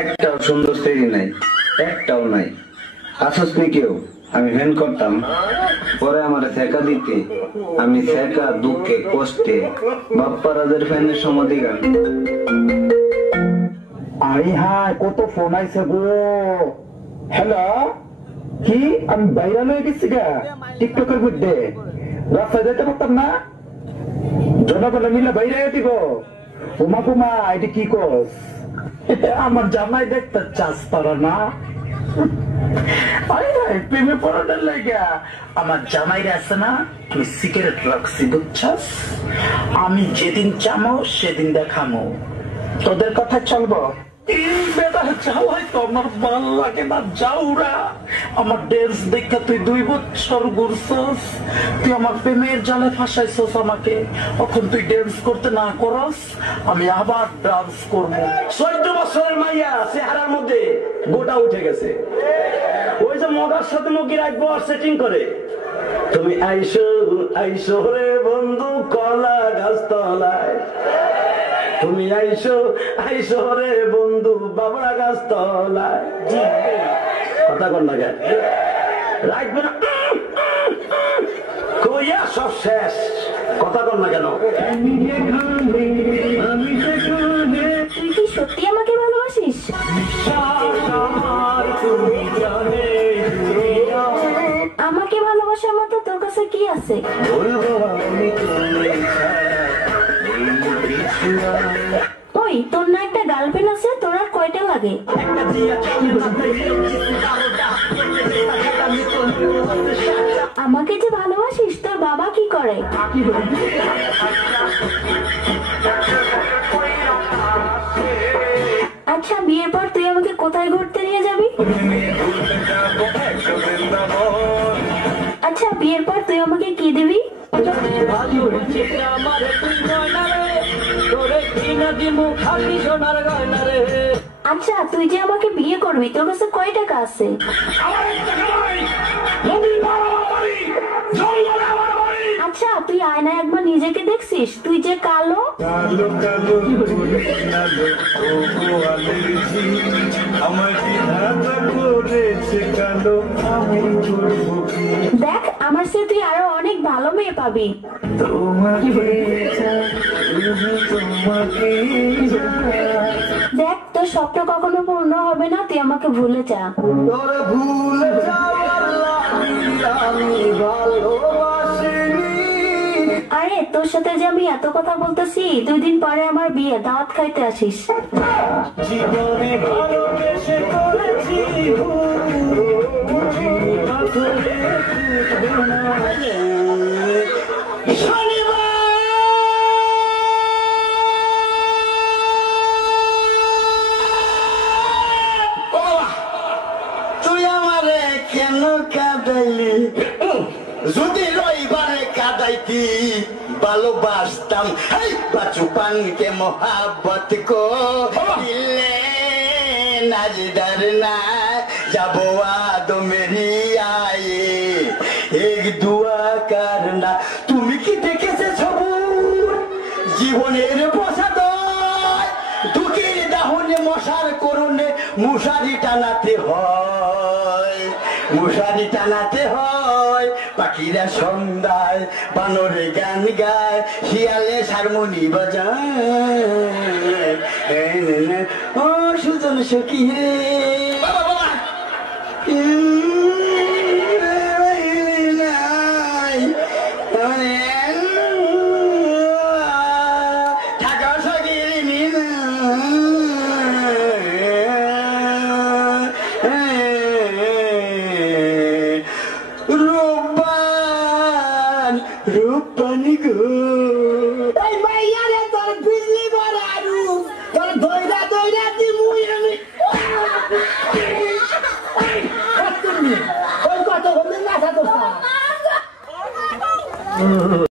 একটাও সুন্দর স্ত্রী নাই, একটাও নাই। আসস নি কেউ, আমি ভ্যান করতাম, পরে আমার শেখা দিতে, আমি শেখা দুঃখে কষ্টে বাপ্পা রাজের ফ্যানের সমাধি গান। আরে হ্যাঁ, কত ফোন আইছে গো। হ্যালো, কি আমি ভাইরাল হয়ে গেছি গা টিকটকের মধ্যে, রাস্তায় যেতে পারতাম না, জনগণ মিলে বাইরে দিব। উমা কুমা এটা কি কস? আমার জামাই দেখতে চাস তারা না? প্রেমে পড়ানোর লাগা আমার জামাইরা আছে না, তুই সিগারেট রাখছি বুঝছাস? আমি যেদিন চামো সেদিন দেখামো, তোদের কথা চলবো। আমার ভাল লাগে না, যাওরা আমার ড্যান্স দেখা তুই 2 বছর ঘুরছস, তুই আমার প্রেমের জালে ফাঁসাইছস আমাকে, এখন তুই ড্যান্স করতে না করস, আমি আবার ডান্স করবো। 14 বছরের মাইয়া চেহারার মধ্যে গোটা উঠে গেছে, ওই যে মগার সাথে মগি রাখবো আর সেটিং করে। তুমি আইসো আইসো রে বন্ধু কলা গাছ তলায়, তুমি আইসো আইসো রে বন্ধু বাবরা গাছ তলায়। কথা কর না কেন, রাখবে না কইয়া সব শেষ। কথা কর না কেন? তুই কি সত্যি আমাকে ভালোবাসিস? আমাকে ভালোবাসার মতো তোর কাছে কি আছে? ওই তোর না একটা গার্লফ্রেন্ড আছে, তোর আর কয়টা লাগে? আমাকে যে ভালোবাসিস, তোর বাবা কি করে? আচ্ছা, বিয়ের পর তুই আমাকে কোথায় ঘুরতে নিয়ে যাবি? আচ্ছা, বিয়ের পর তুই আমাকে কি দিবি? আচ্ছা, তুই যে আমাকে বিয়ে করবি, তোর কাছে কয় টাকা আছে? আচ্ছা, তুই আয়নায় একবার নিজেকে দেখছিস? তুই যে কালো। দেখ, আমার সে তুই আরো অনেক ভালো মেয়ে পাবি। দেখ, তোর স্বপ্ন কখনো পূর্ণ হবে না, তুই আমাকে ভুলে যা। আরে, তোর সাথে যে আমি এত কথা বলতেছি, 2 দিন পরে আমার বিয়ে, দাওয়াত খাইতে আসিস। জীবনে ভালোবেসে করেছি তুই আমারে কেন কাঁদাইলি? যদি রবিবারে কাঁদাইতি ভালোবাসতাম। बचपन के मोहब्बत को दिले नज डरना जब वाद मेरी आए एक दुआ करना। তুমি কি দেখেছে সবুর জীবনের প্রসাদ দুঃখের দাহনে মশার করুণে মশারি টানাতে হয়, মশারি টানাতে হয়। পাখিরা সন্ধ্যায় বানরে গান গায়, শিয়ালে হারমোনি বাজায়। ও সুজন সখী রে রূপানি গো এই মাইয়া রে তোর বিজলি বড় রূপ তোর দইরা দইরা দিমুই আমি ওই কত হলে না থাকো